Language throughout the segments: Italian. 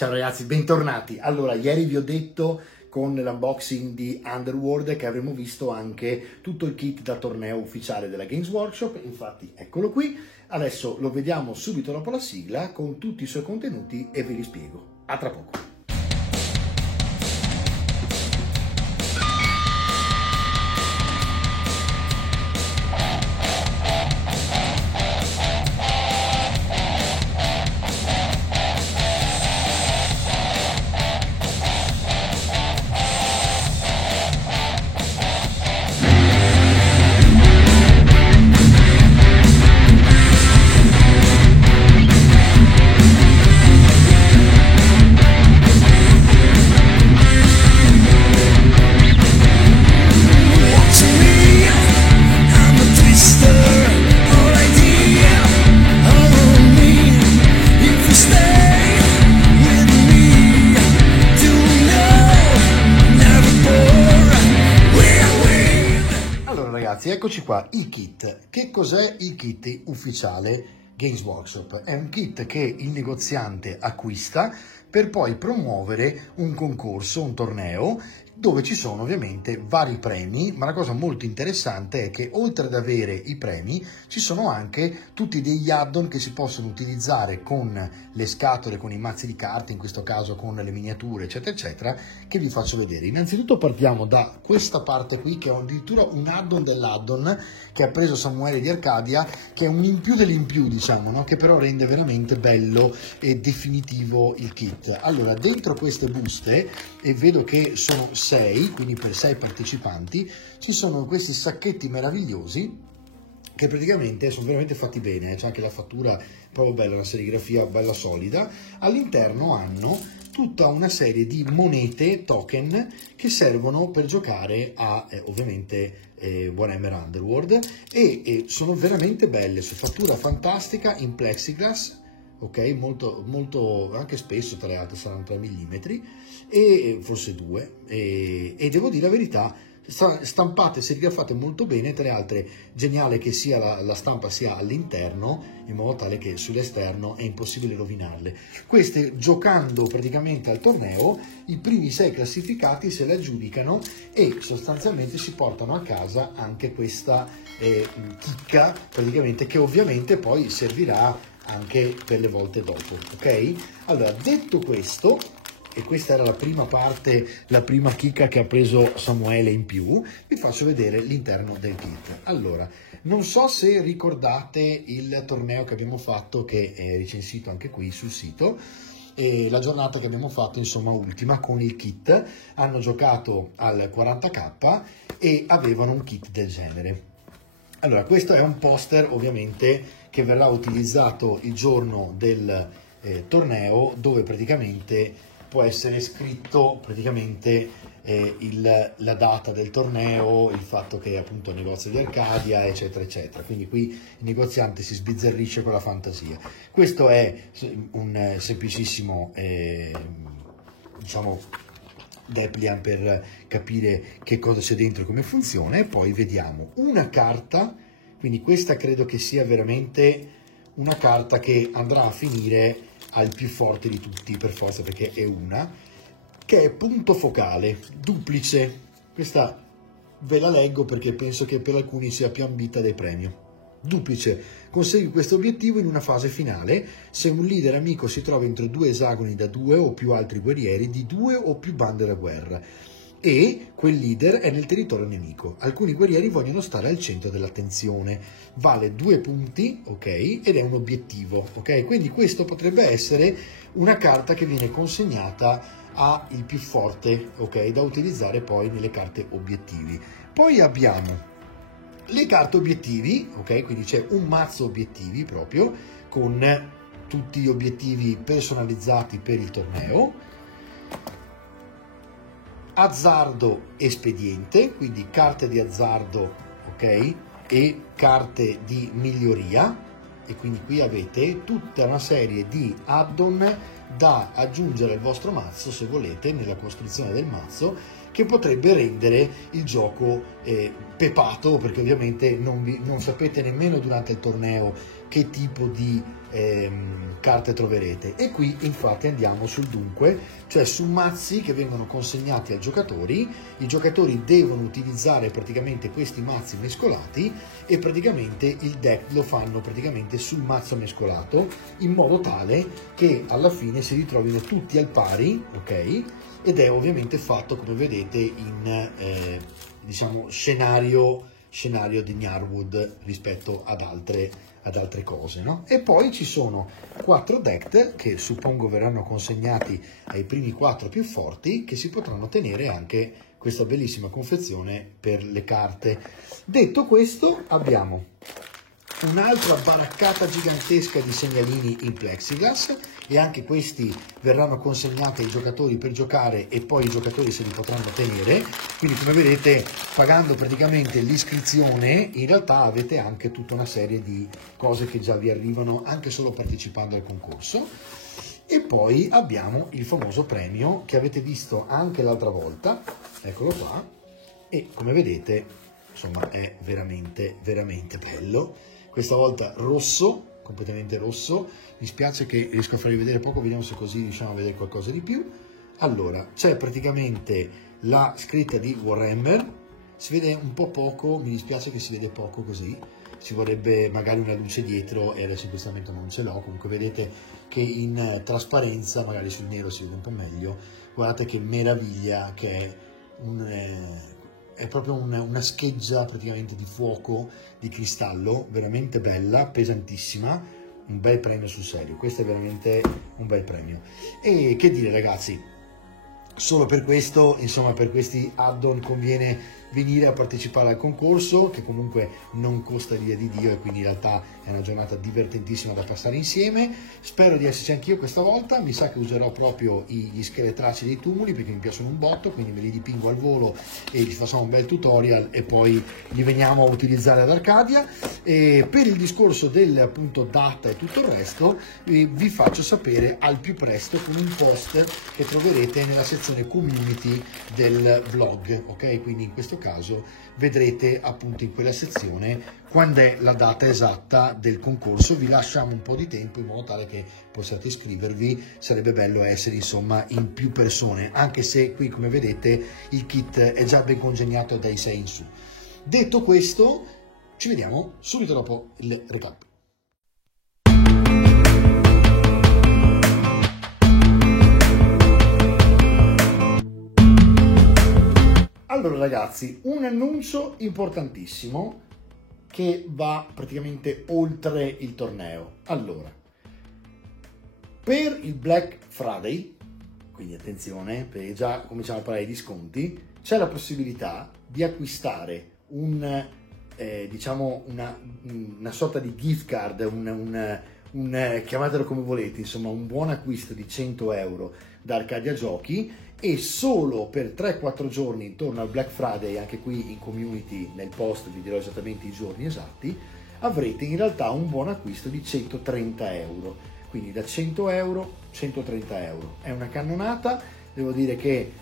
Ciao ragazzi, bentornati. Allora, ieri vi ho detto con l'unboxing di Underworld che avremmo visto anche tutto il kit da torneo ufficiale della Games Workshop, infatti eccolo qui. Adesso lo vediamo subito dopo la sigla con tutti i suoi contenuti e ve li spiego. A tra poco. Eccoci qua, il kit. Che cos'è il kit ufficiale Games Workshop? È un kit che il negoziante acquista per poi promuovere un concorso, un torneo, dove ci sono ovviamente vari premi, ma la cosa molto interessante è che oltre ad avere i premi ci sono anche tutti degli add-on che si possono utilizzare con le scatole, con i mazzi di carte, in questo caso con le miniature eccetera eccetera, che vi faccio vedere. Innanzitutto partiamo da questa parte qui che è addirittura un add-on dell'add-on che ha preso Samuele di Arcadia, che è un in più dell'in più, diciamo, no? Che però rende veramente bello e definitivo il kit. Allora, dentro queste buste, e vedo che sono 6, quindi per 6 partecipanti, ci sono questi sacchetti meravigliosi che praticamente sono veramente fatti bene, c'è anche la fattura proprio bella, una serigrafia bella solida. All'interno hanno tutta una serie di monete, token, che servono per giocare a ovviamente Warhammer Underworld e sono veramente belle, su fattura fantastica in plexiglass, ok, molto anche spesso, tra le altre saranno 3 mm e forse 2 e devo dire la verità, stampate, serigrafate molto bene. Tra le altre, geniale che sia la stampa sia all'interno, in modo tale che sull'esterno è impossibile rovinarle. Queste, giocando praticamente al torneo, i primi 6 classificati se la giudicano e sostanzialmente si portano a casa anche questa chicca, praticamente, che ovviamente poi servirà anche per le volte dopo, ok? Allora, detto questo, e questa era la prima parte, la prima chicca che ha preso Samuele in più, vi faccio vedere l'interno del kit. Allora, non so se ricordate il torneo che abbiamo fatto, che è recensito anche qui sul sito, e la giornata che abbiamo fatto, insomma, ultima, con il kit. Hanno giocato al 40k e avevano un kit del genere. Allora, questo è un poster ovviamente che verrà utilizzato il giorno del torneo, dove praticamente può essere scritto praticamente la data del torneo, il fatto che appunto negozio di Arcadia eccetera eccetera, quindi qui il negoziante si sbizzarrisce con la fantasia. Questo è un semplicissimo diciamo Depliant per capire che cosa c'è dentro e come funziona, e poi vediamo una carta, quindi questa credo che sia veramente una carta che andrà a finire al più forte di tutti per forza, perché è una, che è punto focale, duplice. Questa ve la leggo perché penso che per alcuni sia più ambita del premio. Duplice: consegui questo obiettivo in una fase finale se un leader amico si trova entro 2 esagoni da 2 o più altri guerrieri di 2 o più bande da guerra e quel leader è nel territorio nemico. Alcuni guerrieri vogliono stare al centro dell'attenzione. Vale 2 punti, ok, ed è un obiettivo, ok? Quindi questo potrebbe essere una carta che viene consegnata a il più forte, ok, da utilizzare poi nelle carte obiettivi. Poi abbiamo le carte obiettivi, ok, quindi c'è un mazzo obiettivi proprio con tutti gli obiettivi personalizzati per il torneo. Azzardo espediente, quindi carte di azzardo, ok, e carte di miglioria, e quindi qui avete tutta una serie di add-on da aggiungere al vostro mazzo, se volete, nella costruzione del mazzo, che potrebbe rendere il gioco pepato, perché ovviamente non sapete nemmeno durante il torneo che tipo di carte troverete. E qui infatti andiamo sul dunque, cioè su mazzi che vengono consegnati ai giocatori. I giocatori devono utilizzare praticamente questi mazzi mescolati e praticamente il deck lo fanno praticamente sul mazzo mescolato, in modo tale che alla fine si ritrovino tutti al pari, ok? Ed è ovviamente fatto, come vedete, in diciamo scenario di Gnarwood rispetto ad altre cose, no? E poi ci sono 4 deck che suppongo verranno consegnati ai primi 4 più forti, che si potranno tenere anche questa bellissima confezione per le carte. Detto questo, abbiamo un'altra baraccata gigantesca di segnalini in plexiglass, e anche questi verranno consegnati ai giocatori per giocare, e poi i giocatori se li potranno tenere. Quindi, come vedete, pagando praticamente l'iscrizione, in realtà avete anche tutta una serie di cose che già vi arrivano anche solo partecipando al concorso. E poi abbiamo il famoso premio che avete visto anche l'altra volta, eccolo qua, e come vedete insomma è veramente bello. Questa volta rosso, completamente rosso. Mi spiace che riesco a farvi vedere poco, vediamo se così riusciamo a vedere qualcosa di più. Allora, c'è praticamente la scritta di Warhammer, si vede un po' poco, mi dispiace che si vede poco così, ci vorrebbe magari una luce dietro e adesso in questo momento non ce l'ho. Comunque vedete che in trasparenza, magari sul nero si vede un po' meglio. Guardate che meraviglia che è proprio una scheggia praticamente di fuoco di cristallo, veramente bella, pesantissima, un bel premio sul serio. Questo è veramente un bel premio. E che dire, ragazzi, solo per questo, insomma, per questi add-on conviene venire a partecipare al concorso, che comunque non costa via di Dio, e quindi in realtà è una giornata divertentissima da passare insieme. Spero di esserci anch'io questa volta. Mi sa che userò proprio gli scheletracci dei tumuli, perché mi piacciono un botto, quindi me li dipingo al volo e gli facciamo un bel tutorial e poi li veniamo a utilizzare ad Arcadia. E per il discorso del appunto data e tutto il resto vi faccio sapere al più presto con un post che troverete nella sezione community del vlog, ok? Quindi in questo caso vedrete appunto in quella sezione quando è la data esatta del concorso. Vi lasciamo un po' di tempo in modo tale che possiate iscrivervi. Sarebbe bello essere insomma in più persone, anche se qui come vedete il kit è già ben congegnato dai 6 in su. Detto questo, ci vediamo subito dopo il recap. Allora ragazzi, un annuncio importantissimo che va praticamente oltre il torneo. Allora, per il Black Friday, quindi attenzione, perché già cominciamo a parlare di sconti, c'è la possibilità di acquistare diciamo una sorta di gift card, chiamatelo come volete, insomma un buon acquisto di 100 euro da Arcadia Giochi, e solo per 3-4 giorni intorno al Black Friday, anche qui in community nel post vi dirò esattamente i giorni esatti, avrete in realtà un buon acquisto di 130 euro. Quindi da 100 euro 130 euro. È una cannonata, devo dire che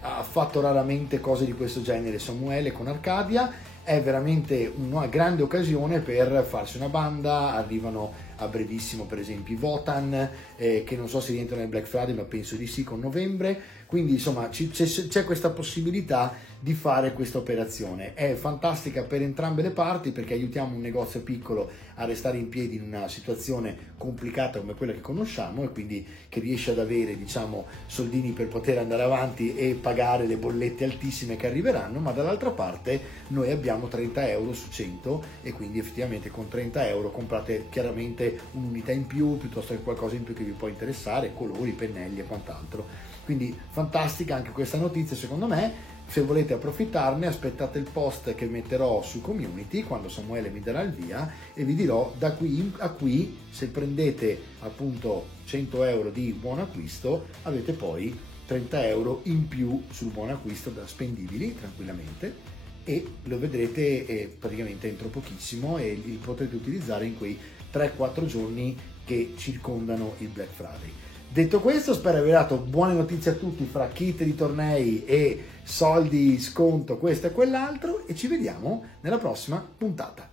ha fatto raramente cose di questo genere Samuele con Arcadia. È veramente una grande occasione per farsi una banda. Arrivano a brevissimo per esempio i Votan, che non so se rientrano nel Black Friday, ma penso di sì, con novembre. Quindi insomma c'è questa possibilità di fare questa operazione. È fantastica per entrambe le parti, perché aiutiamo un negozio piccolo a restare in piedi in una situazione complicata come quella che conosciamo, e quindi che riesce ad avere diciamo soldini per poter andare avanti e pagare le bollette altissime che arriveranno. Ma dall'altra parte noi abbiamo 30 euro su 100, e quindi effettivamente con 30 euro comprate chiaramente un'unità in più, piuttosto che qualcosa in più che vi può interessare, colori, pennelli e quant'altro. Quindi fantastica anche questa notizia secondo me. Se volete approfittarne, aspettate il post che metterò su community quando Samuele mi darà il via, e vi dirò da qui a qui, se prendete appunto 100 euro di buon acquisto, avete poi 30 euro in più sul buon acquisto da spendibili tranquillamente, e lo vedrete praticamente entro pochissimo, e li potrete utilizzare in quei 3-4 giorni che circondano il Black Friday. Detto questo, spero aver dato buone notizie a tutti fra kit di tornei e soldi, sconto, questo e quell'altro, e ci vediamo nella prossima puntata.